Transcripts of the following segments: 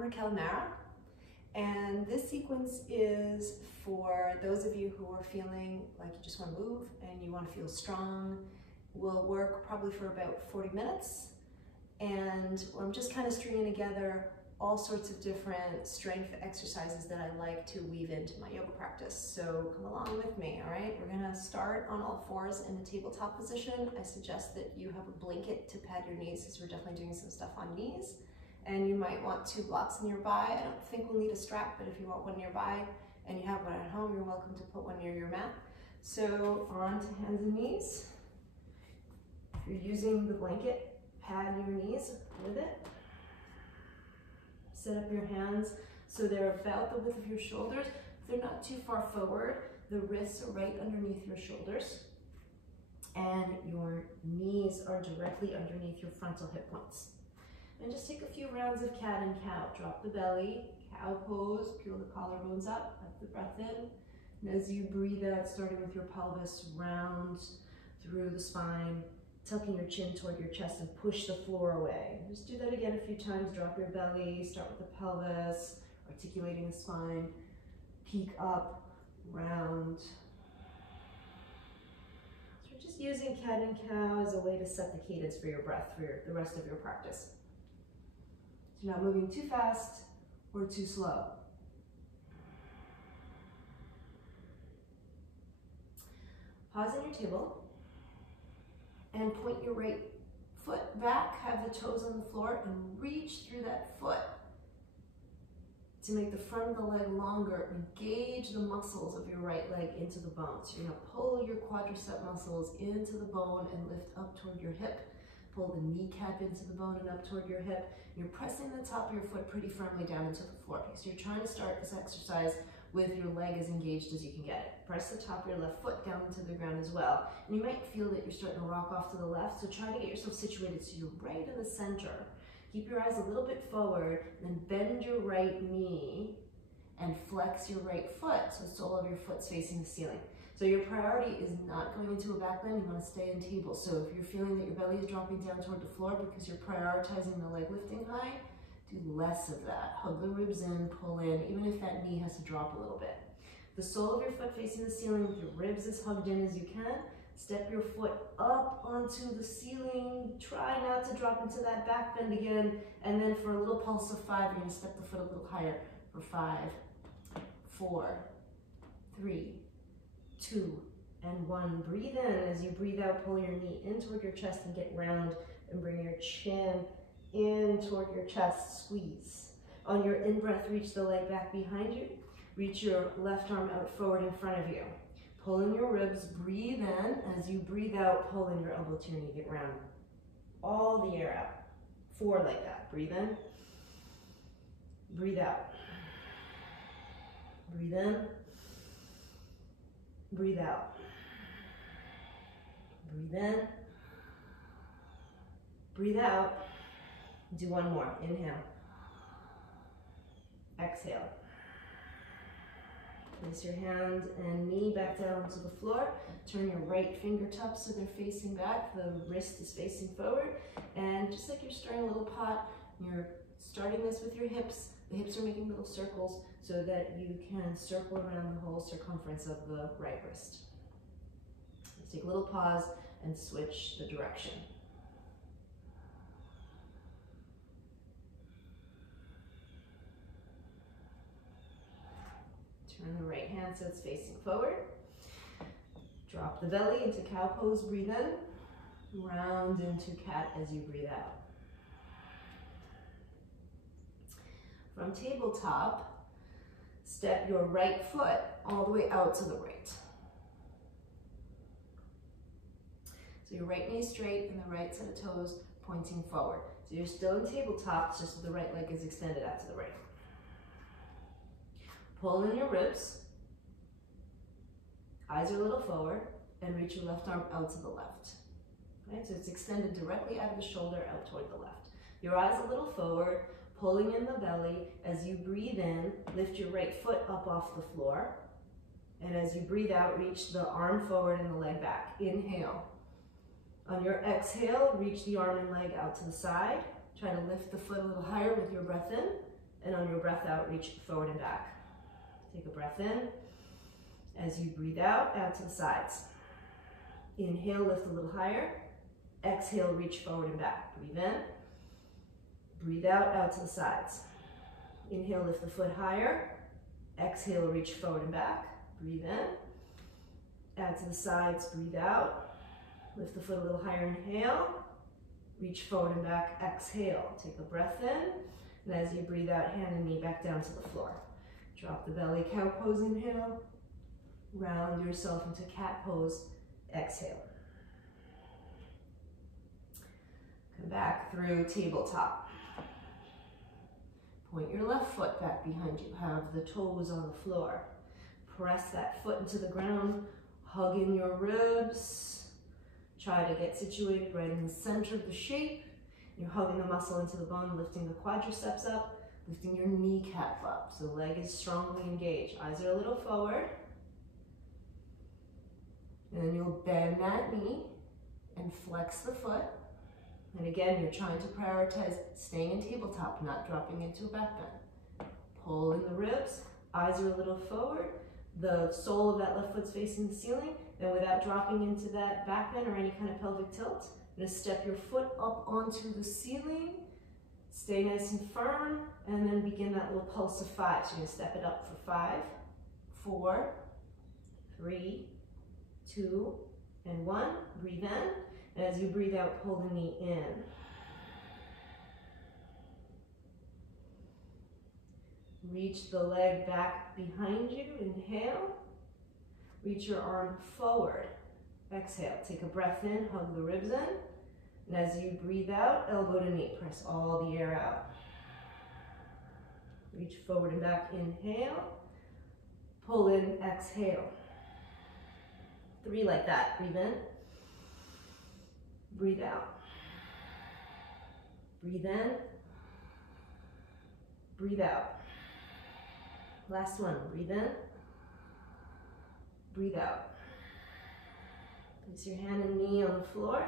Raquel Mara, and this sequence is for those of you who are feeling like you just want to move and you want to feel strong. We'll work probably for about 40 minutes, and I'm just kind of stringing together all sorts of different strength exercises that I like to weave into my yoga practice. So come along with me, all right? We're gonna start on all fours in the tabletop position. I suggest that you have a blanket to pad your knees, because we're definitely doing some stuff on knees. And you might want 2 blocks nearby. I don't think we'll need a strap, but if you want one nearby and you have one at home, you're welcome to put one near your mat. So on to hands and knees. If you're using the blanket, pad your knees with it. Set up your hands so they're about the width of your shoulders. If they're not too far forward, the wrists are right underneath your shoulders, and your knees are directly underneath your frontal hip points. And just take a few rounds of cat and cow. Drop the belly, cow pose, peel the collarbones up, let the breath in. And as you breathe out, starting with your pelvis, round through the spine, tucking your chin toward your chest and push the floor away. Just do that again a few times. Drop your belly, start with the pelvis, articulating the spine, peek up, round. So we're just using cat and cow as a way to set the cadence for your breath for the rest of your practice. So you're not moving too fast or too slow. Pause on your table and point your right foot back, have the toes on the floor, and reach through that foot to make the front of the leg longer. Engage the muscles of your right leg into the bone. So you're gonna pull your quadricep muscles into the bone and lift up toward your hip. Pull the kneecap into the bone and up toward your hip. You're pressing the top of your foot pretty firmly down into the floor, because you're trying to start this exercise with your leg as engaged as you can get it. Press the top of your left foot down into the ground as well. And you might feel that you're starting to rock off to the left, so try to get yourself situated so you're right in the center. Keep your eyes a little bit forward, then bend your right knee and flex your right foot so the sole of your foot's facing the ceiling. So your priority is not going into a back bend, you want to stay in table. So if you're feeling that your belly is dropping down toward the floor because you're prioritizing the leg lifting high, do less of that. Hug the ribs in, pull in, even if that knee has to drop a little bit. The sole of your foot facing the ceiling with your ribs as hugged in as you can. Step your foot up onto the ceiling. Try not to drop into that back bend again. And then for a little pulse of 5, you're gonna step the foot a little higher for 5, 4, 3, 2, and 1. Breathe in. As you breathe out, pull your knee in toward your chest and get round, and bring your chin in toward your chest, squeeze. On your in-breath, reach the leg back behind you. Reach your left arm out forward in front of you. Pull in your ribs, breathe in. As you breathe out, pull in your elbow to your knee, get round. All the air out. 4 like that. Breathe in. Breathe out. Breathe in. Breathe out. Breathe in. Breathe out. Do 1 more. Inhale. Exhale. Place your hand and knee back down to the floor. Turn your right fingertips so they're facing back. The wrist is facing forward. And just like you're stirring a little pot, you're starting this with your hips. The hips are making little circles so that you can circle around the whole circumference of the right wrist. Let's take a little pause and switch the direction. Turn the right hand so it's facing forward. Drop the belly into cow pose, breathe in. Round into cat as you breathe out. From tabletop, step your right foot all the way out to the right. So your right knee is straight and the right set of toes pointing forward. So you're still in tabletop, it's just the right leg is extended out to the right. Pull in your ribs, eyes are a little forward, and reach your left arm out to the left. Right? So it's extended directly out of the shoulder out toward the left. Your eyes a little forward, pulling in the belly. As you breathe in, lift your right foot up off the floor. And as you breathe out, reach the arm forward and the leg back. Inhale. On your exhale, reach the arm and leg out to the side. Try to lift the foot a little higher with your breath in. And on your breath out, reach forward and back. Take a breath in. As you breathe out to the sides. Inhale, lift a little higher. Exhale, reach forward and back. Breathe in. Breathe out to the sides. Inhale, lift the foot higher. Exhale, reach forward and back. Breathe in. Add to the sides, breathe out. Lift the foot a little higher, inhale. Reach forward and back, exhale. Take a breath in. And as you breathe out, hand and knee back down to the floor. Drop the belly, cow pose, inhale. Round yourself into cat pose, exhale. Come back through tabletop. Point your left foot back behind you. Have the toes on the floor. Press that foot into the ground. Hug in your ribs. Try to get situated right in the center of the shape. You're hugging the muscle into the bone, lifting the quadriceps up, lifting your kneecap up. So the leg is strongly engaged. Eyes are a little forward. And then you'll bend that knee and flex the foot. And again, you're trying to prioritize staying in tabletop, not dropping into a back bend. Pull in the ribs, eyes are a little forward. The sole of that left foot's facing the ceiling. Then without dropping into that back bend or any kind of pelvic tilt, you're gonna step your foot up onto the ceiling, stay nice and firm, and then begin that little pulse of 5. So you're gonna step it up for 5, 4, 3, 2, and 1. Breathe in. And as you breathe out, pull the knee in. Reach the leg back behind you. Inhale. Reach your arm forward. Exhale. Take a breath in. Hug the ribs in. And as you breathe out, elbow to knee. Press all the air out. Reach forward and back. Inhale. Pull in. Exhale. 3 like that. Breathe in. Breathe out. Breathe in. Breathe out. Last one. Breathe in. Breathe out. Place your hand and knee on the floor.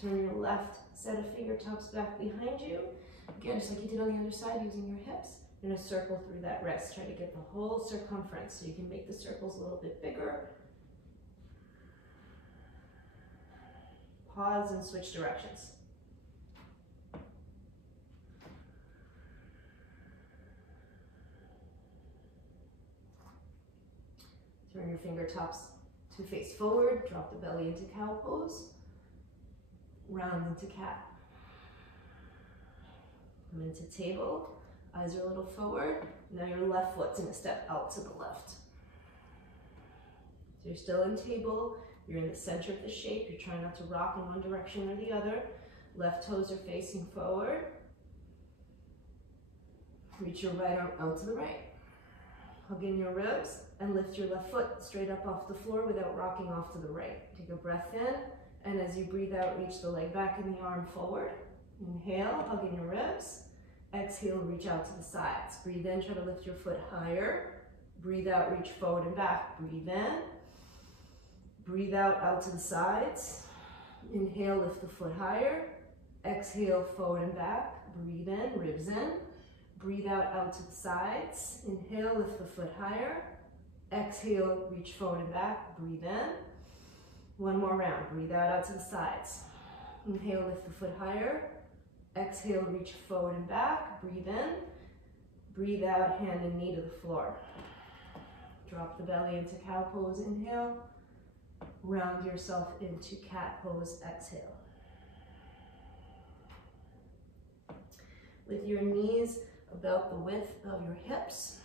Turn your left set of fingertips back behind you. Again, just like you did on the other side, using your hips. You're going to circle through that wrist. Try to get the whole circumference so you can make the circles a little bit bigger. Pause and switch directions. Turn your fingertips to face forward. Drop the belly into cow pose. Round into cat. Come into table. Eyes are a little forward. Now your left foot's going to step out to the left. So you're still in table. You're in the center of the shape. You're trying not to rock in one direction or the other. Left toes are facing forward. Reach your right arm out to the right. Hug in your ribs and lift your left foot straight up off the floor without rocking off to the right. Take a breath in, and as you breathe out, reach the leg back and the arm forward. Inhale, hug in your ribs. Exhale, reach out to the sides. Breathe in, try to lift your foot higher. Breathe out, reach forward and back. Breathe in. Breathe out to the sides. Inhale, lift the foot higher. Exhale, forward and back. Breathe in, ribs in. Breathe out to the sides. Inhale, lift the foot higher. Exhale, reach forward and back. Breathe in. One more round. Breathe out to the sides. Inhale, lift the foot higher. Exhale, reach forward and back. Breathe in. Breathe out, hand and knee to the floor. Drop the belly into cow pose. Inhale. Round yourself into cat pose. Exhale. With your knees about the width of your hips,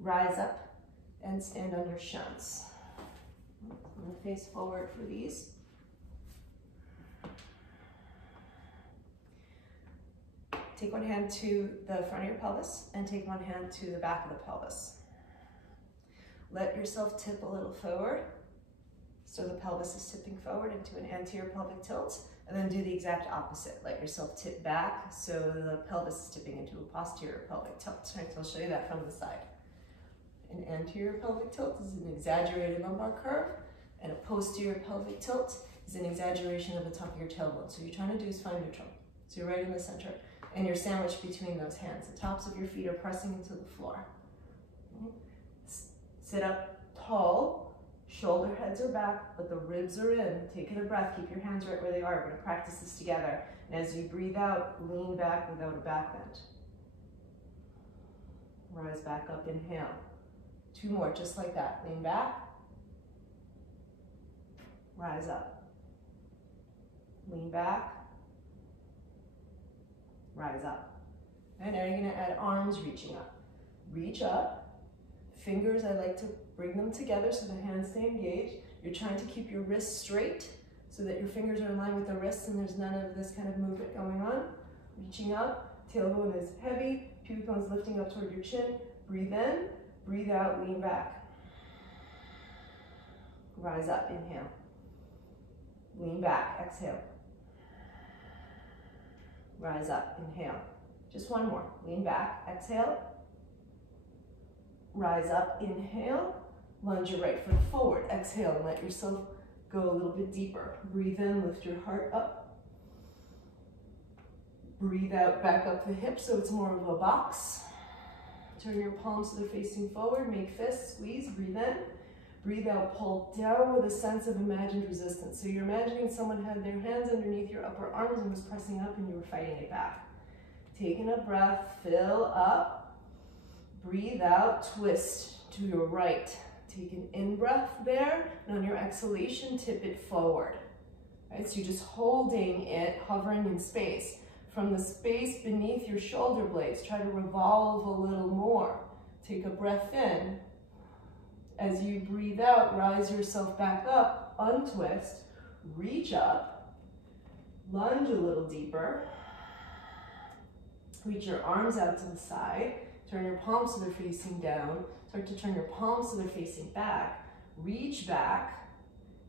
rise up and stand on your shunts. I'm going to face forward for these. Take one hand to the front of your pelvis and take one hand to the back of the pelvis. Let yourself tip a little forward so the pelvis is tipping forward into an anterior pelvic tilt, and then do the exact opposite. Let yourself tip back so the pelvis is tipping into a posterior pelvic tilt. Right, so I'll show you that from the side. An anterior pelvic tilt is an exaggerated lumbar curve, and a posterior pelvic tilt is an exaggeration of the top of your tailbone. So what you're trying to do is find neutral. So you're right in the center. and you're sandwiched between those hands. The tops of your feet are pressing into the floor. Sit up tall, shoulder heads are back, but the ribs are in. Take a breath, keep your hands right where they are. We're gonna practice this together. And as you breathe out, lean back without a back bend. Rise back up, inhale. 2 more, just like that. Lean back. Rise up. Lean back. Rise up. And now you're gonna add arms reaching up. Reach up. Fingers, I like to bring them together so the hands stay engaged. You're trying to keep your wrists straight so that your fingers are in line with the wrists and there's none of this kind of movement going on. Reaching up, tailbone is heavy, pubic bone's lifting up toward your chin. Breathe in, breathe out, lean back. Rise up, inhale. Lean back, exhale. Rise up, inhale. Just 1 more. Lean back, exhale. Rise up, inhale. Lunge your right foot forward. Exhale and let yourself go a little bit deeper. Breathe in, lift your heart up. Breathe out, back up the hips so it's more of a box. Turn your palms so they're facing forward. Make fists, squeeze, breathe in. Breathe out, pull down with a sense of imagined resistance. So you're imagining someone had their hands underneath your upper arms and was pressing up and you were fighting it back. Taking a breath, fill up. Breathe out, twist to your right. Take an in-breath there, and on your exhalation, tip it forward. Right, so you're just holding it, hovering in space. From the space beneath your shoulder blades, try to revolve a little more. Take a breath in. As you breathe out, rise yourself back up, untwist, reach up, lunge a little deeper. Reach your arms out to the side. Turn your palms so they're facing down. Start to turn your palms so they're facing back. Reach back.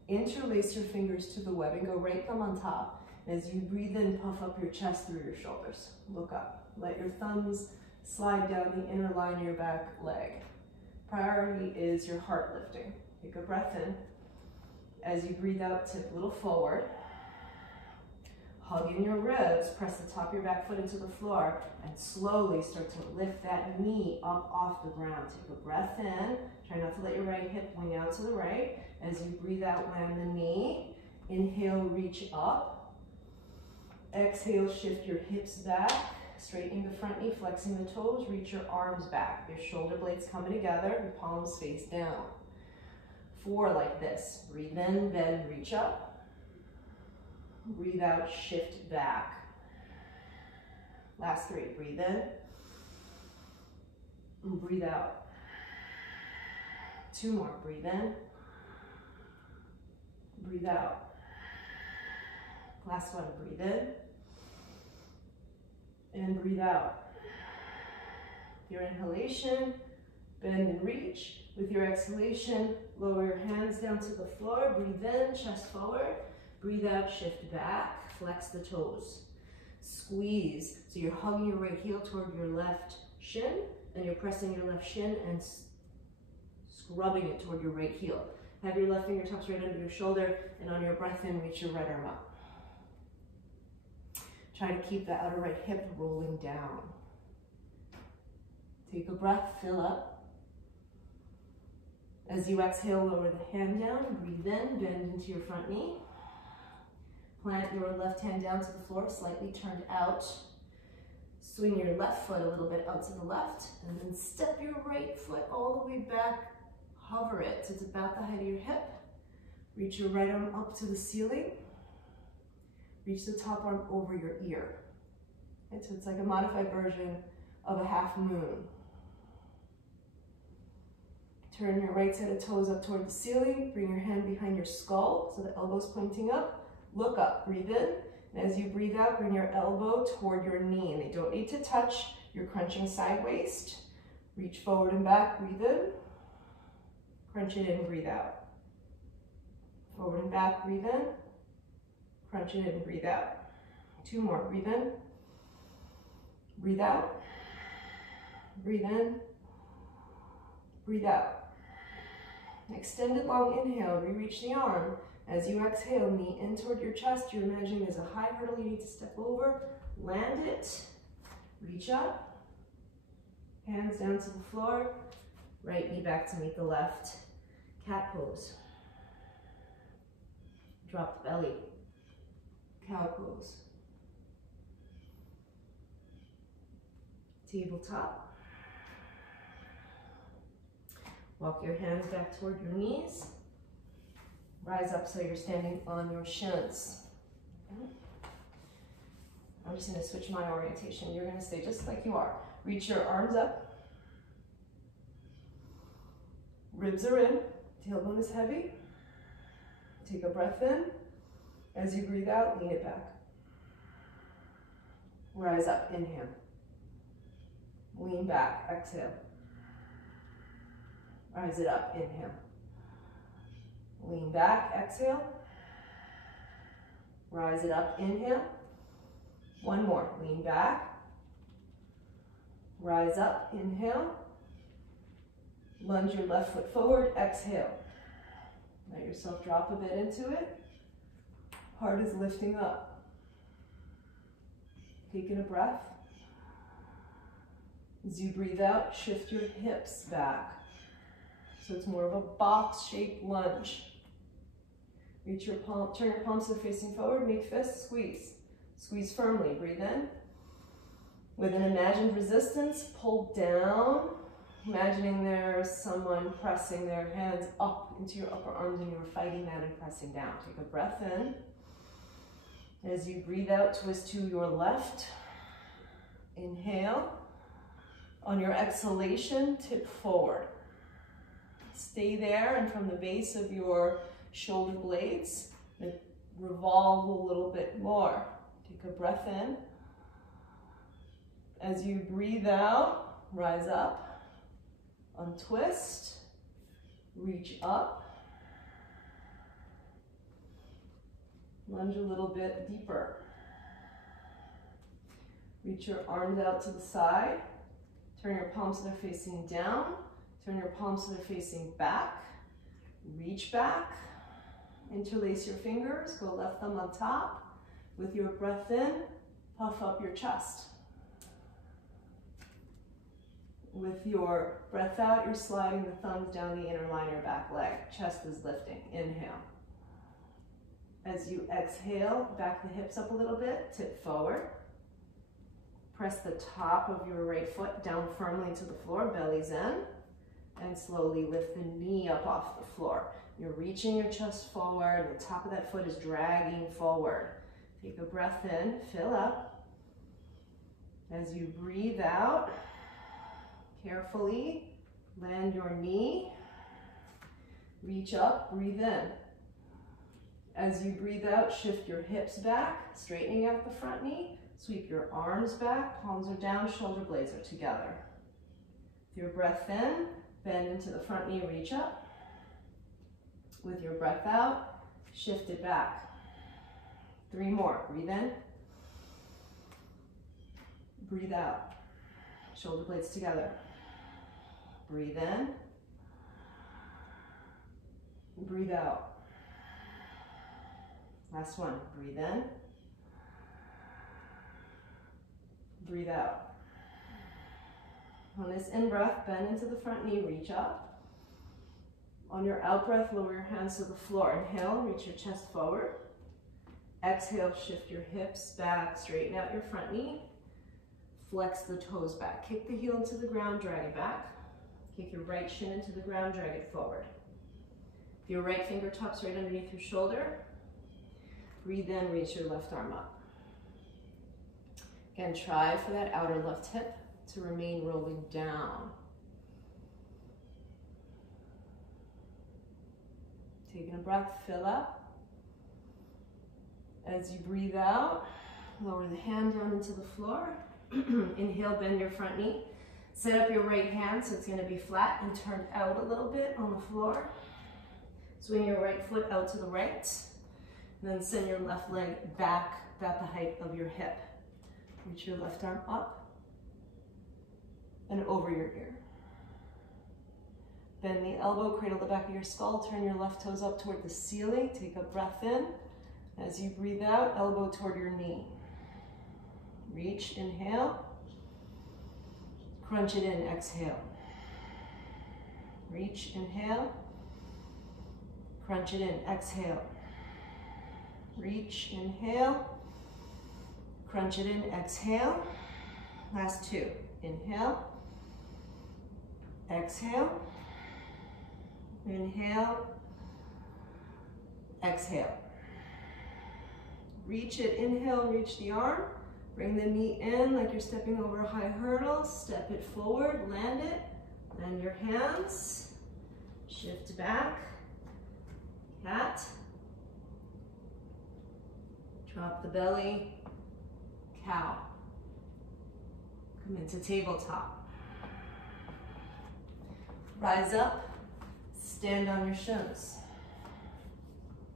Interlace your fingers to the webbing. Go right thumb on top. And as you breathe in, puff up your chest through your shoulders. Look up. Let your thumbs slide down the inner line of your back leg. Priority is your heart lifting. Take a breath in. As you breathe out, tip a little forward. Hug in your ribs, press the top of your back foot into the floor, and slowly start to lift that knee up off the ground. Take a breath in. Try not to let your right hip wing out to the right. As you breathe out, land the knee. Inhale, reach up. Exhale, shift your hips back. Straightening the front knee, flexing the toes. Reach your arms back. Your shoulder blades coming together. Your palms face down. 4 like this. Breathe in, bend, reach up. Breathe out, shift back. Last 3, breathe in, and breathe out. 2 more, breathe in, breathe out. Last one, breathe in, and breathe out. Your inhalation, bend and reach. With your exhalation, lower your hands down to the floor, breathe in, chest forward. Breathe out, shift back, flex the toes. Squeeze, so you're hugging your right heel toward your left shin, and you're pressing your left shin and scrubbing it toward your right heel. Have your left fingertips right under your shoulder, and on your breath in, reach your right arm up. Try to keep the outer right hip rolling down. Take a breath, fill up. As you exhale, lower the hand down, breathe in, bend into your front knee. Plant your left hand down to the floor, slightly turned out. Swing your left foot a little bit out to the left, and then step your right foot all the way back. Hover it so it's about the height of your hip. Reach your right arm up to the ceiling. Reach the top arm over your ear. Okay, so it's like a modified version of a half moon. Turn your right set of toes up toward the ceiling. Bring your hand behind your skull so the elbow's pointing up. Look up, breathe in, and as you breathe out, bring your elbow toward your knee, and they don't need to touch. You're crunching side waist. Reach forward and back, breathe in. Crunch it in, breathe out. Forward and back, breathe in. Crunch it in, breathe out. 2 more, breathe in. Breathe out. Breathe in. Breathe out. Extended long inhale, re-reach the arm. As you exhale, knee in toward your chest. You're imagining there's a high hurdle you need to step over. Land it. Reach up, hands down to the floor, right knee back to meet the left. Cat pose. Drop the belly. Cow pose. Tabletop. Walk your hands back toward your knees. Rise up so you're standing on your shins. Okay. I'm just going to switch my orientation. You're going to stay just like you are. Reach your arms up. Ribs are in. Tailbone is heavy. Take a breath in. As you breathe out, lean it back. Rise up. Inhale. Lean back. Exhale. Rise it up. Inhale. Lean back. Exhale. Rise it up. Inhale. One more. Lean back. Rise up. Inhale. Lunge your left foot forward. Exhale. Let yourself drop a bit into it. Heart is lifting up. Taking a breath. As you breathe out, shift your hips back. So it's more of a box-shaped lunge. Reach your palm, turn your palms to facing forward, make fists, squeeze. Squeeze firmly, breathe in. With an imagined resistance, pull down. Imagining there's someone pressing their hands up into your upper arms and you're fighting that and pressing down. Take a breath in. As you breathe out, twist to your left. Inhale. On your exhalation, tip forward. Stay there, and from the base of your shoulder blades, revolve a little bit more. Take a breath in. As you breathe out, rise up, untwist, reach up, lunge a little bit deeper. Reach your arms out to the side, turn your palms so they're facing down, turn your palms so they're facing back, reach back, interlace your fingers, go left thumb on top. With your breath in, puff up your chest. With your breath out, you're sliding the thumbs down the inner line of your back leg. Chest is lifting. Inhale. As you exhale, back the hips up a little bit, tip forward. Press the top of your right foot down firmly to the floor, belly's in, and slowly lift the knee up off the floor. You're reaching your chest forward, the top of that foot is dragging forward. Take a breath in, fill up. As you breathe out, carefully land your knee, reach up, breathe in. As you breathe out, shift your hips back, straightening out the front knee, sweep your arms back, palms are down, shoulder blades are together. With your breath in, bend into the front knee, reach up. With your breath out, shift it back. 3 more, breathe in, breathe out, shoulder blades together. Breathe in, breathe out. Last one, breathe in, breathe out. On this in-breath, bend into the front knee, reach up. On your out-breath, lower your hands to the floor. Inhale, reach your chest forward. Exhale, shift your hips back, straighten out your front knee. Flex the toes back. Kick the heel into the ground, drag it back. Kick your right shin into the ground, drag it forward. Your right fingertips right underneath your shoulder. Breathe in, reach your left arm up. Again, try for that outer left hip to remain rolling down. Taking a breath, fill up. As you breathe out, lower the hand down into the floor. Inhale, bend your front knee. Set up your right hand so it's going to be flat and turn out a little bit on the floor. Swing your right foot out to the right. And then send your left leg back about the height of your hip. Reach your left arm up and over your ear. Bend the elbow, cradle the back of your skull, turn your left toes up toward the ceiling. Take a breath in. As you breathe out, elbow toward your knee. Reach, inhale. Crunch it in, exhale. Reach, inhale. Crunch it in, exhale. Reach, inhale. Crunch it in, exhale. Last two. Inhale. Exhale. Inhale. Exhale. Reach it, inhale, reach the arm. Bring the knee in like you're stepping over a high hurdle. Step it forward, land it. Land your hands. Shift back. Cat. Drop the belly. Cow. Come into tabletop. Rise up. Stand on your shins.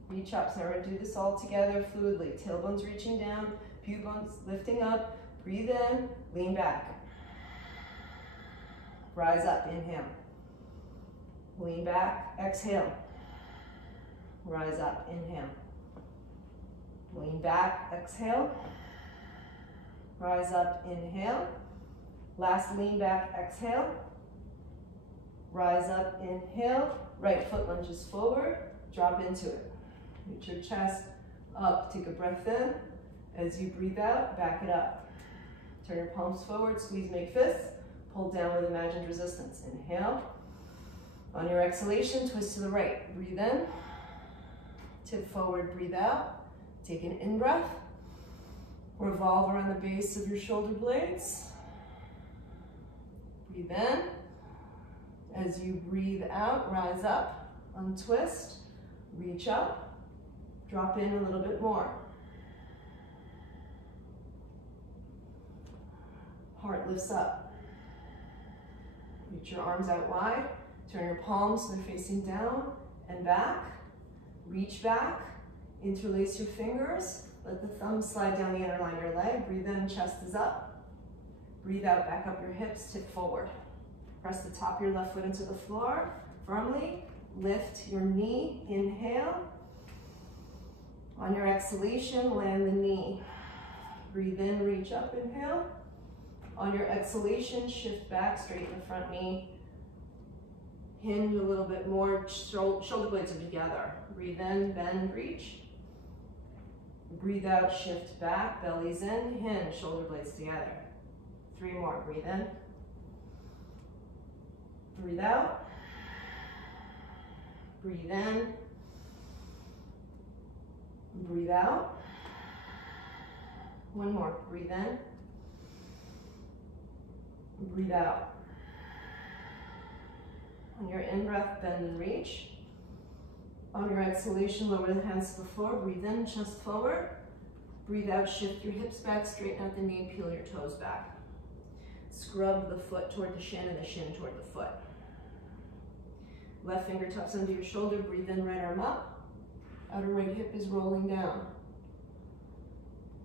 Reach up. So we're going to do this all together fluidly. Tailbone's reaching down. Pew bones lifting up. Breathe in. Lean back. Rise up. Inhale. Lean back. Exhale. Rise up. Inhale. Lean back. Exhale. Rise up. Inhale. Last lean back. Exhale. Rise up. Inhale. Right foot lunges forward. Drop into it. Reach your chest up. Take a breath in. As you breathe out, back it up. Turn your palms forward. Squeeze, make fists. Pull down with imagined resistance. Inhale. On your exhalation, twist to the right. Breathe in. Tip forward, breathe out. Take an in-breath. Revolve around the base of your shoulder blades. Breathe in. As you breathe out, rise up, untwist, reach up, drop in a little bit more. Heart lifts up. Reach your arms out wide. Turn your palms so they're facing down and back. Reach back. Interlace your fingers. Let the thumbs slide down the inner line of your leg. Breathe in, chest is up. Breathe out, back up your hips, tip forward. Press the top of your left foot into the floor firmly. Lift your knee, inhale. On your exhalation, land the knee. Breathe in, reach up, inhale. On your exhalation, shift back, straighten the front knee. Hinge a little bit more, shoulder blades are together. Breathe in, bend, reach. Breathe out, shift back, belly's in, hinge, shoulder blades together. 3 more, breathe in. Breathe out. Breathe in. Breathe out. 1 more, breathe in. Breathe out. On your in-breath, bend and reach. On your exhalation, lower the hands to the floor. Breathe in, chest forward. Breathe out, shift your hips back, straighten out the knee, peel your toes back. Scrub the foot toward the shin and the shin toward the foot. Left fingertips under your shoulder. Breathe in, right arm up. Outer right hip is rolling down.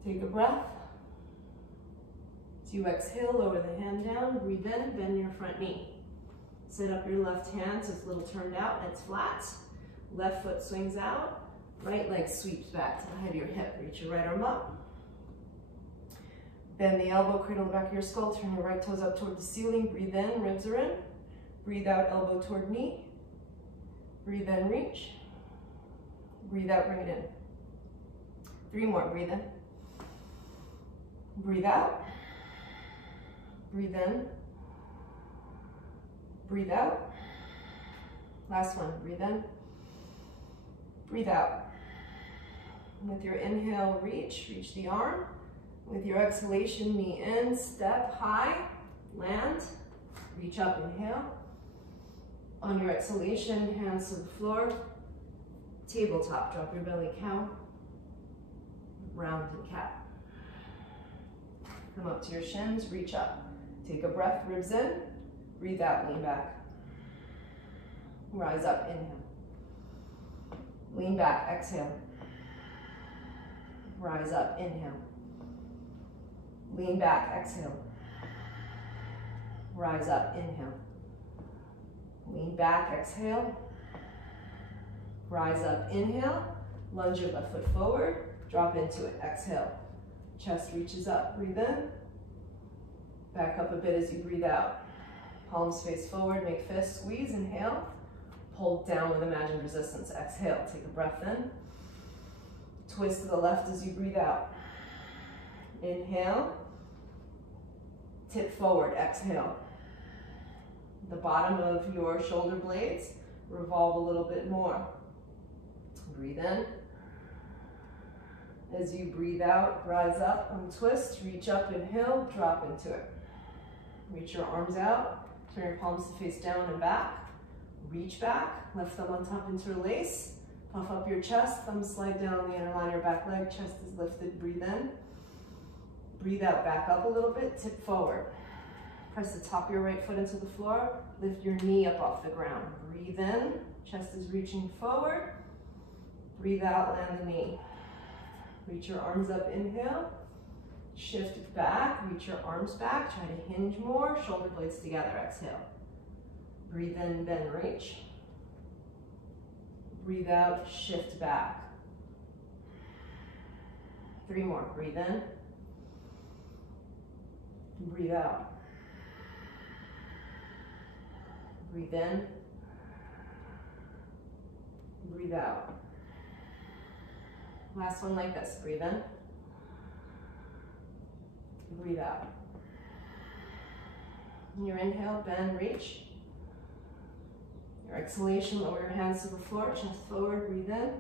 Take a breath. As you exhale, lower the hand down. Breathe in, bend your front knee. Set up your left hand so it's a little turned out and it's flat. Left foot swings out. Right leg sweeps back to the height of your hip. Reach your right arm up. Bend the elbow, cradle the back of your skull. Turn your right toes up toward the ceiling. Breathe in, ribs are in. Breathe out, elbow toward knee. Breathe in, reach. Breathe out, bring it in. 3 more, breathe in. Breathe out. Breathe in. Breathe out. Last one, breathe in. Breathe out. With your inhale, reach the arm. With your exhalation, knee in, step high, land, reach up, inhale. On your exhalation, hands to the floor, tabletop, drop your belly, cow, round and cat. Come up to your shins, reach up. Take a breath, ribs in, breathe out, lean back. Rise up, inhale. Lean back, exhale. Rise up, inhale. Lean back, exhale. Rise up, inhale. Lean back, exhale. Rise up, inhale. Lunge your left foot forward. Drop into it, exhale. Chest reaches up, breathe in. Back up a bit as you breathe out. Palms face forward, make fist squeeze, inhale. Hold down with imagined resistance, exhale. Take a breath in. Twist to the left as you breathe out. Inhale. Tip forward, exhale. The bottom of your shoulder blades revolve a little bit more. Breathe in. As you breathe out, rise up, untwist, reach up, inhale, drop into it. Reach your arms out, turn your palms to face down and back. Reach back, left thumb on top, interlace. Puff up your chest, thumbs slide down the inner line of your back leg, chest is lifted, breathe in. Breathe out, back up a little bit, tip forward. Press the top of your right foot into the floor, lift your knee up off the ground. Breathe in, chest is reaching forward. Breathe out, land the knee. Reach your arms up, inhale. Shift back, reach your arms back, try to hinge more, shoulder blades together, exhale. Breathe in, bend, reach. Breathe out, shift back. 3 more, breathe in. Breathe out. Breathe in. Breathe out. Last one like this, breathe in. Breathe out. In your inhale, bend, reach. Your exhalation, lower your hands to the floor, chest forward, breathe in.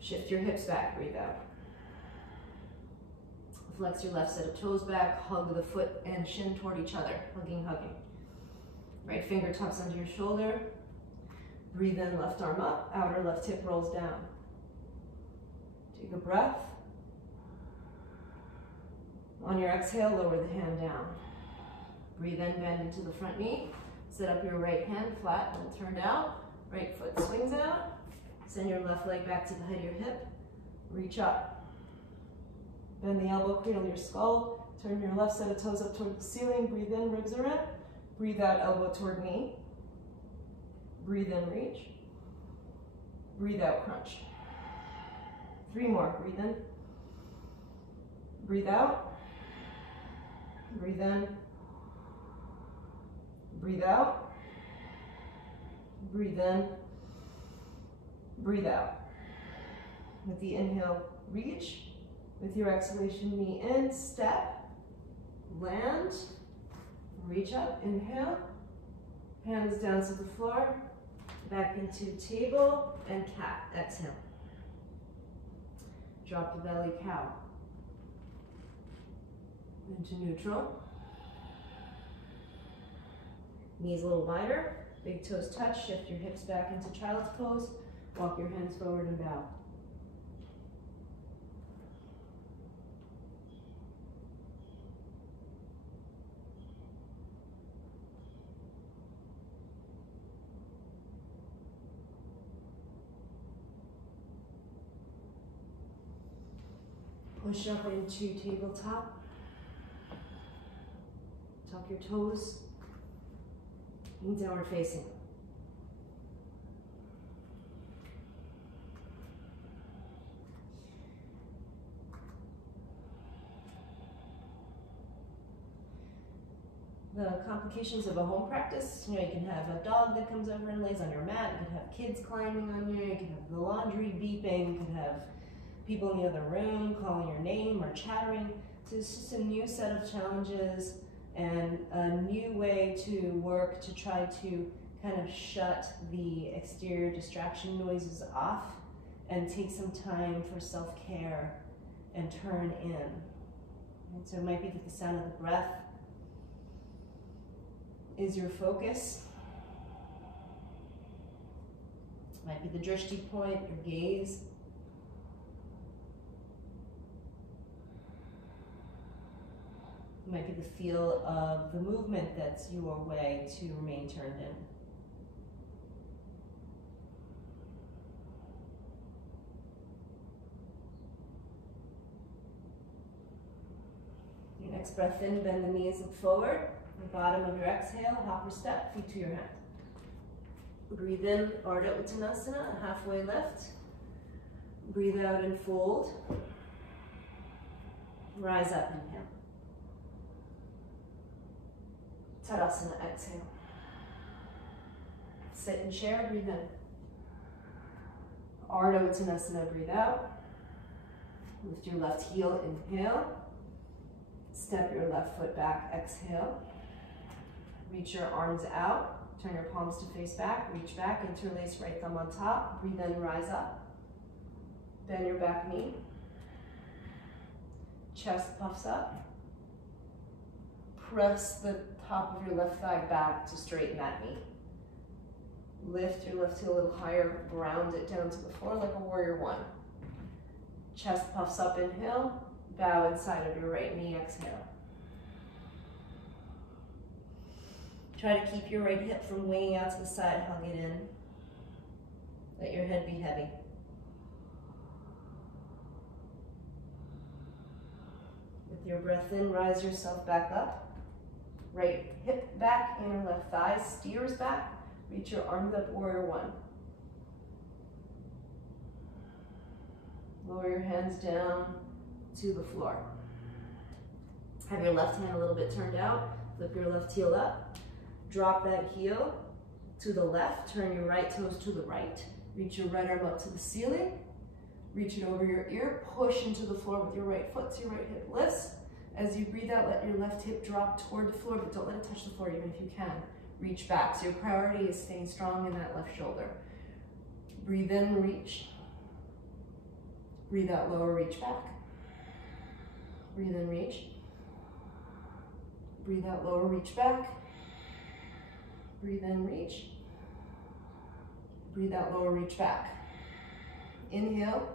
Shift your hips back, breathe out. Flex your left set of toes back, hug the foot and shin toward each other, hugging, hugging. Right fingertips under your shoulder. Breathe in, left arm up, outer left hip rolls down. Take a breath. On your exhale, lower the hand down. Breathe in, bend into the front knee. Set up your right hand flat and turned out. Right foot swings out. Send your left leg back to the head of your hip. Reach up. Bend the elbow, cradle your skull. Turn your left set of toes up toward the ceiling. Breathe in, ribs are in. Breathe out, elbow toward knee. Breathe in, reach. Breathe out, crunch. 3 more, breathe in. Breathe out. Breathe in. Breathe out. Breathe in. Breathe out. With the inhale, reach. With your exhalation, knee in, step, land, reach up, inhale, hands down to the floor, back into table and cat, exhale. Drop the belly, cow. Into neutral. Knees a little wider, big toes touch, shift your hips back into child's pose, walk your hands forward and bow. Push up into tabletop. Tuck your toes. And downward facing. The complications of a home practice, you can have a dog that comes over and lays on your mat, you can have kids climbing on you can have the laundry beeping, you can have people in the other room calling your name or chattering. So it's just a new set of challenges and a new way to work to try to kind of shut the exterior distraction noises off and take some time for self-care and turn in. And so it might be that the sound of the breath is your focus. It might be the drishti point, your gaze. It might be the feel of the movement that's your way to remain turned in. Your next breath in, bend the knees, look forward. The bottom of your exhale, hopper step, feet to your hand. Breathe in, Ardha Uttanasana, halfway lift. Breathe out and fold. Rise up, inhale. Tadasana, exhale. Sit in chair, breathe in. Ardha Uttanasana, breathe out. Lift your left heel, inhale. Step your left foot back, exhale. Reach your arms out. Turn your palms to face back, reach back, interlace right thumb on top. Breathe in, rise up. Bend your back knee. Chest puffs up. Press the top of your left thigh back to straighten that knee. Lift your left heel a little higher, ground it down to the floor like a warrior one. Chest puffs up, inhale. Bow inside of your right knee, exhale. Try to keep your right hip from winging out to the side, hug it in. Let your head be heavy. With your breath in, rise yourself back up. Right hip back, inner left thigh steers back. Reach your arms up, warrior one. Lower your hands down to the floor. Have your left hand a little bit turned out. Flip your left heel up. Drop that heel to the left. Turn your right toes to the right. Reach your right arm up to the ceiling. Reach it over your ear. Push into the floor with your right foot so your right hip lifts. As you breathe out, let your left hip drop toward the floor, but don't let it touch the floor even if you can. Reach back. So your priority is staying strong in that left shoulder. Breathe in, reach. Breathe out, lower, reach back. Breathe in, reach. Breathe out, lower, reach back. Breathe in, reach. Breathe out, lower, reach back. Inhale,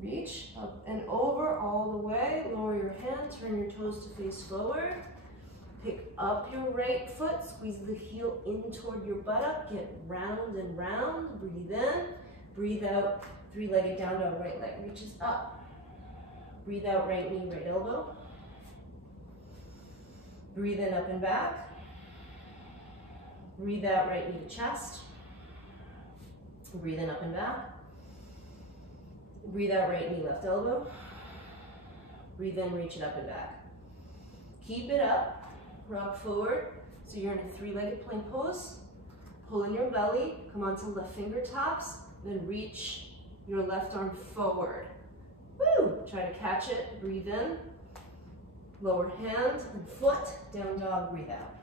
reach up and over all the way. Lower your hand, turn your toes to face forward. Pick up your right foot, squeeze the heel in toward your buttock. Get round and round. Breathe in, breathe out. Three-legged down dog, right leg reaches up. Breathe out, right knee, right elbow. Breathe in, up and back. Breathe out, right knee to chest. Breathe in, up and back. Breathe out, right knee, left elbow. Breathe in, reach it up and back. Keep it up, rock forward. So you're in a three-legged plank pose. Pull in your belly, come onto left fingertips, then reach your left arm forward. Woo! Try to catch it, breathe in. Lower hand and foot, down dog, breathe out.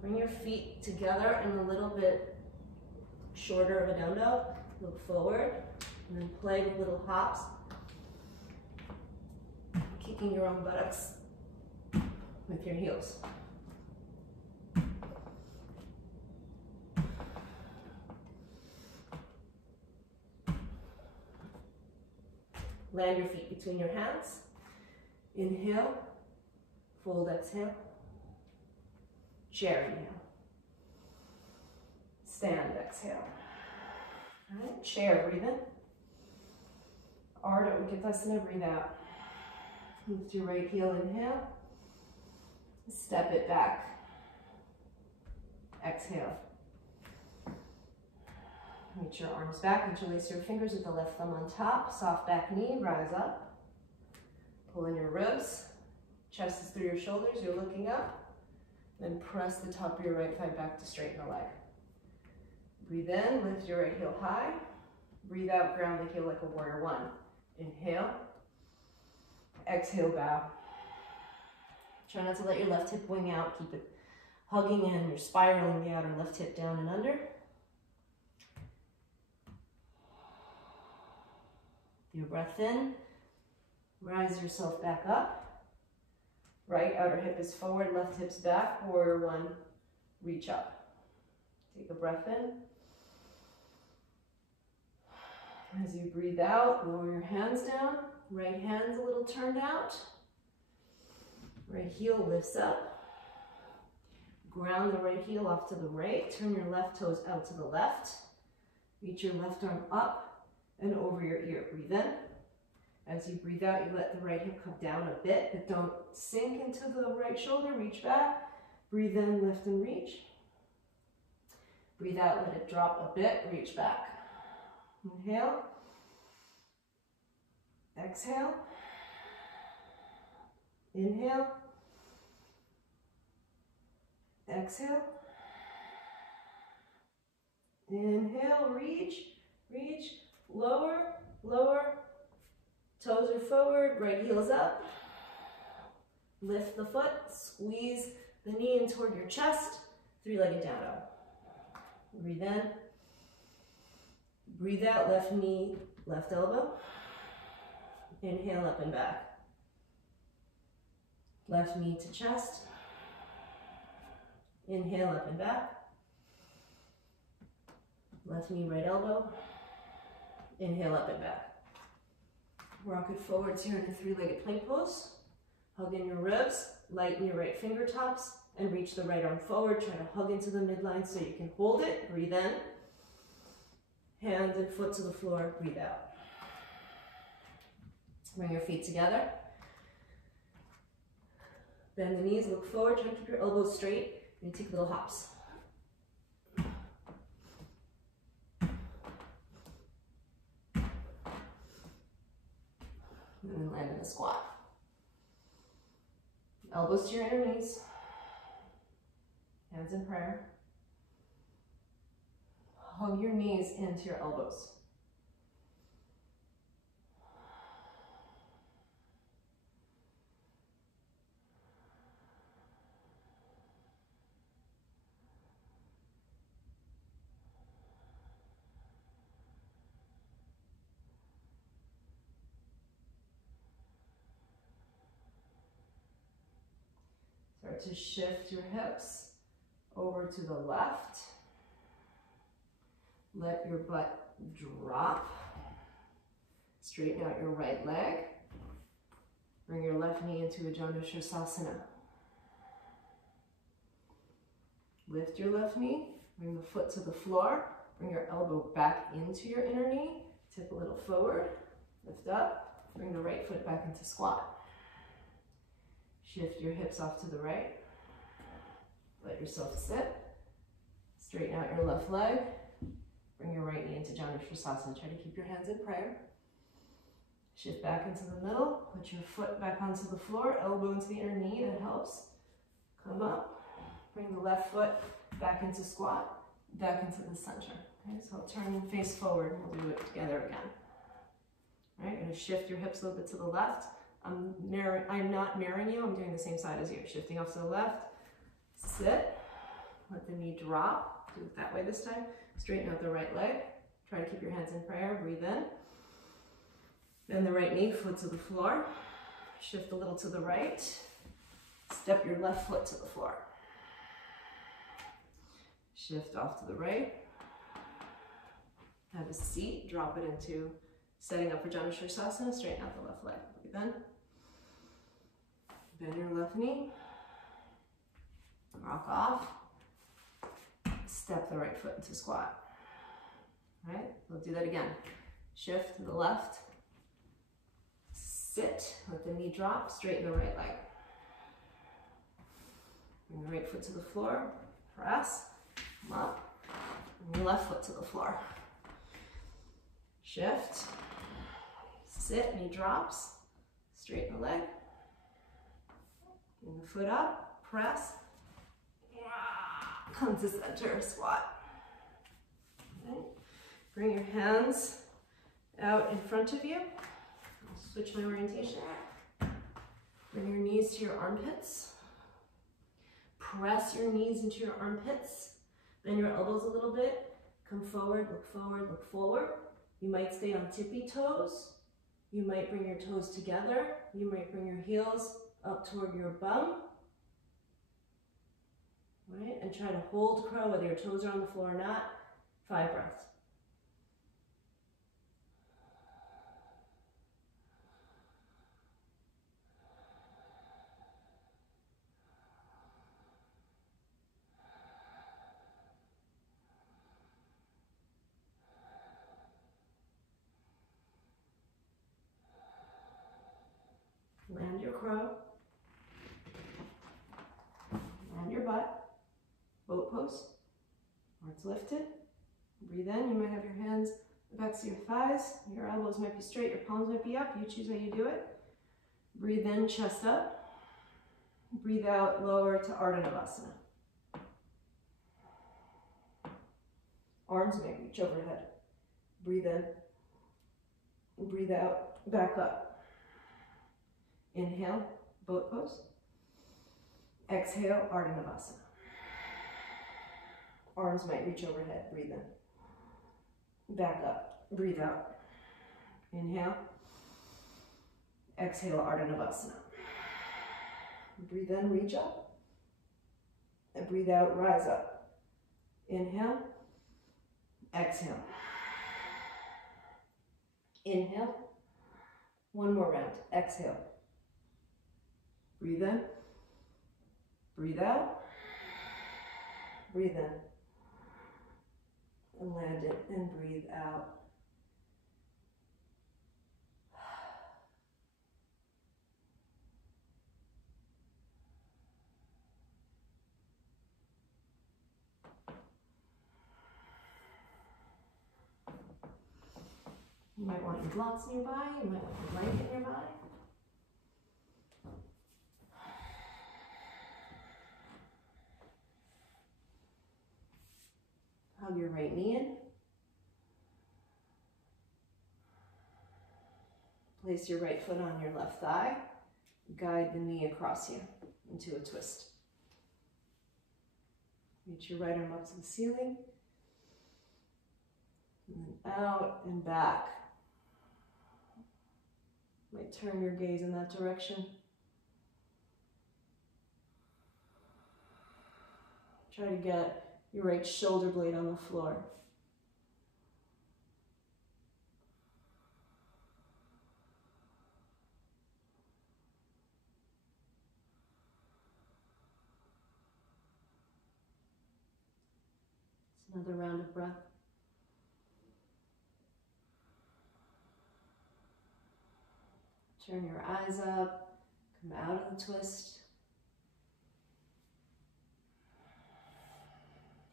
Bring your feet together and a little bit shorter of a down dog. Look forward and then play with little hops. Kicking your own buttocks with your heels. Land your feet between your hands. Inhale, fold, exhale. Chair, inhale. Stand, exhale. All right, chair, breathe in. Ardha Uttanasana, breathe out. Lift your right heel, inhale. Step it back. Exhale. Reach your arms back, interlace your fingers with the left thumb on top. Soft back knee, rise up. Pull in your ribs. Chest is through your shoulders, you're looking up. Then press the top of your right thigh back to straighten the leg. Breathe in, lift your right heel high. Breathe out, ground the heel like a warrior one. Inhale. Exhale, bow. Try not to let your left hip wing out. Keep it hugging in. You're spiraling the outer left hip down and under. Your breath in. Rise yourself back up. Right outer hip is forward, left hip's back. Warrior one, reach up. Take a breath in. As you breathe out, lower your hands down. Right hand's a little turned out. Right heel lifts up. Ground the right heel off to the right. Turn your left toes out to the left. Reach your left arm up and over your ear. Breathe in. As you breathe out, you let the right hip come down a bit, but don't sink into the right shoulder. Reach back. Breathe in, lift and reach. Breathe out, let it drop a bit. Reach back. Inhale. Exhale. Inhale. Exhale. Inhale, reach, reach, lower, lower. Toes are forward, right heel's up. Lift the foot, squeeze the knee in toward your chest. Three-legged down dog. Breathe in. Breathe out, left knee, left elbow. Inhale, up and back. Left knee to chest. Inhale, up and back. Left knee, right elbow. Inhale, up and back. Rock it forwards here in a three-legged plank pose. Hug in your ribs, lighten your right fingertips, and reach the right arm forward. Try to hug into the midline so you can hold it. Breathe in. Hand and foot to the floor. Breathe out. Bring your feet together. Bend the knees, look forward. Try to keep your elbows straight. And take little hops. And then land in a squat. Elbows to your inner knees. Hands in prayer. Hug your knees into your elbows. Start to shift your hips over to the left. Let your butt drop. Straighten out your right leg. Bring your left knee into Ujjayi Sirsasana. Lift your left knee. Bring the foot to the floor. Bring your elbow back into your inner knee. Tip a little forward. Lift up. Bring the right foot back into squat. Shift your hips off to the right. Let yourself sit. Straighten out your left leg. Bring your right knee into Ujjayi Sirsasana. Try to keep your hands in prayer. Shift back into the middle. Put your foot back onto the floor. Elbow into the inner knee. That helps. Come up. Bring the left foot back into squat. Back into the center. Okay, so I'll turn and face forward and we'll do it together again. All right, you're going to shift your hips a little bit to the left. I'm not mirroring you. I'm doing the same side as you. Shifting off to the left. Sit. Let the knee drop. Do it that way this time. Straighten out the right leg. Try to keep your hands in prayer. Breathe in. Bend the right knee, foot to the floor. Shift a little to the right. Step your left foot to the floor. Shift off to the right. Have a seat. Drop it into setting up for Ujjayi Sirsasana. Straighten out the left leg. Breathe in. Bend your left knee. Rock off. Step the right foot into squat. All right, we'll do that again. Shift to the left. Sit. Let the knee drop. Straighten the right leg. Bring the right foot to the floor. Press. Come up. Bring your left foot to the floor. Shift. Sit. Knee drops. Straighten the leg. Bring the foot up. Press. Come to center, squat. Okay. Bring your hands out in front of you. I'll switch my orientation. Bring your knees to your armpits. Press your knees into your armpits. Bend your elbows a little bit. Come forward, look forward, look forward. You might stay on tippy toes. You might bring your toes together. You might bring your heels up toward your bum. Right? And try to hold crow, whether your toes are on the floor or not. 5 breaths. Land your crow. Land your butt. Boat pose. Arms lifted. Breathe in. You might have your hands back to your thighs. Your elbows might be straight. Your palms might be up. You choose how you do it. Breathe in, chest up. Breathe out, lower to Ardha Navasana. Arms may reach overhead. Breathe in, breathe out, back up. Inhale, boat pose. Exhale, Ardha Navasana. Arms might reach overhead. Breathe in, back up, breathe out. Inhale, exhale, Ardha Navasana. Breathe in, reach up, and breathe out, rise up. Inhale, exhale. Inhale, one more round, exhale. Breathe in, breathe out, breathe in, and land it, and breathe out. You might want your blocks nearby, you might want your blanket nearby. Hug your right knee in. Place your right foot on your left thigh. Guide the knee across you into a twist. Reach your right arm up to the ceiling. And then out and back. Might turn your gaze in that direction. Try to get your right shoulder blade on the floor. It's another round of breath. Turn your eyes up, come out of the twist.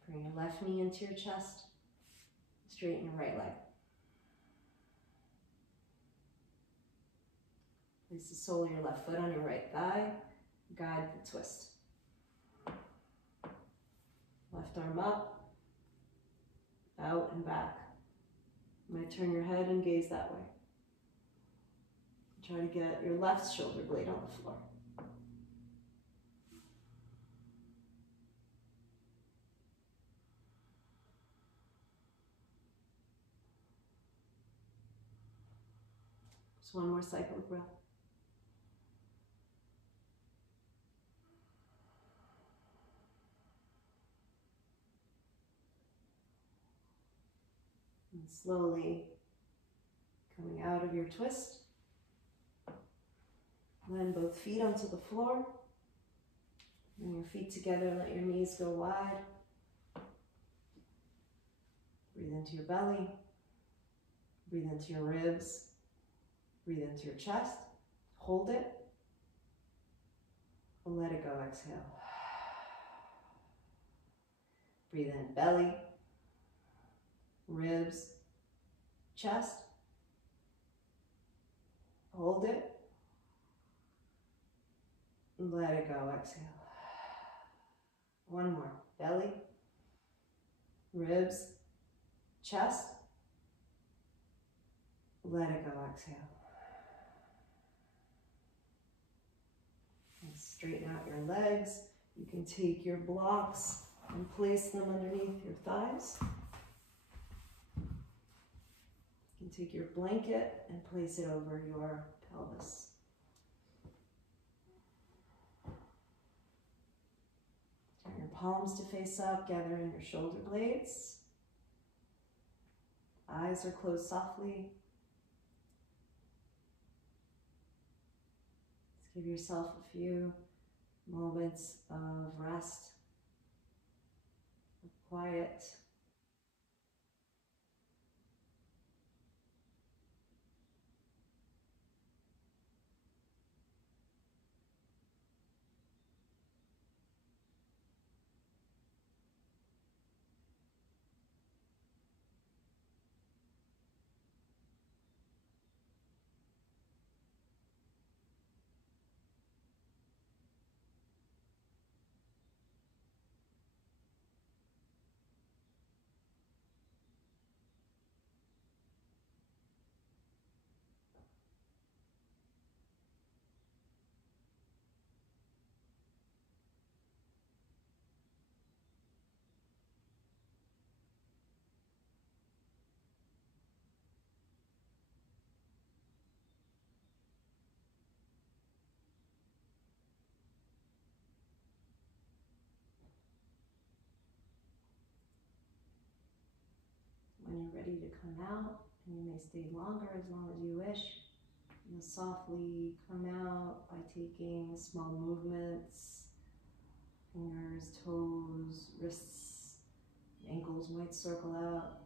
Bring your left knee into your chest. Straighten your right leg. Place the sole of your left foot on your right thigh. Guide the twist. Left arm up, out and back. You might turn your head and gaze that way. Try to get your left shoulder blade on the floor. Just one more cycle of breath. And slowly coming out of your twist. Land both feet onto the floor. Bring your feet together, let your knees go wide. Breathe into your belly. Breathe into your ribs. Breathe into your chest. Hold it. And let it go, exhale. Breathe in, belly, ribs, chest. Hold it. Let it go, exhale. One more, belly, ribs, chest. Let it go, exhale. And straighten out your legs. You can take your blocks and place them underneath your thighs. You can take your blanket and place it over your pelvis. Turn your palms to face up, gather in your shoulder blades. Eyes are closed softly. Just give yourself a few moments of rest, of quiet. come out, and you may stay longer as long as you wish. You'll softly come out by taking small movements, fingers, toes, wrists, ankles might circle out.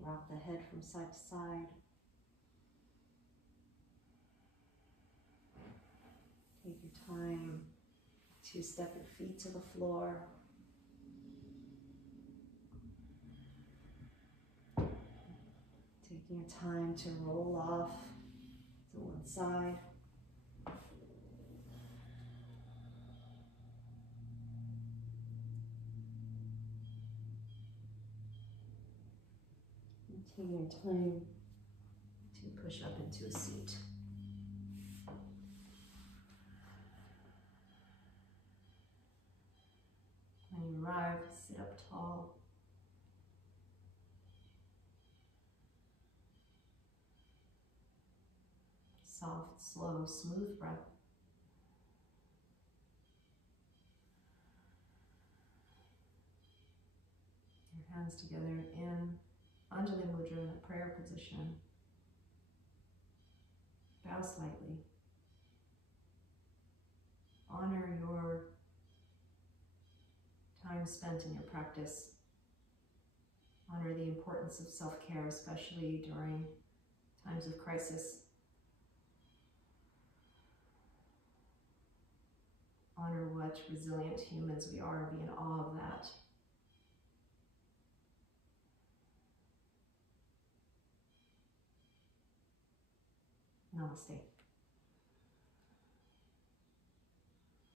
Rock the head from side to side. Take your time to step your feet to the floor. Taking your time to roll off to one side. And taking your time to push up into a seat. When you arrive, sit up tall. Soft, slow, smooth breath. Your hands together in Anjali Mudra, in a prayer position. Bow slightly. Honor your time spent in your practice. Honor the importance of self-care, especially during times of crisis. Honor what resilient humans we are, be in awe of that. Namaste.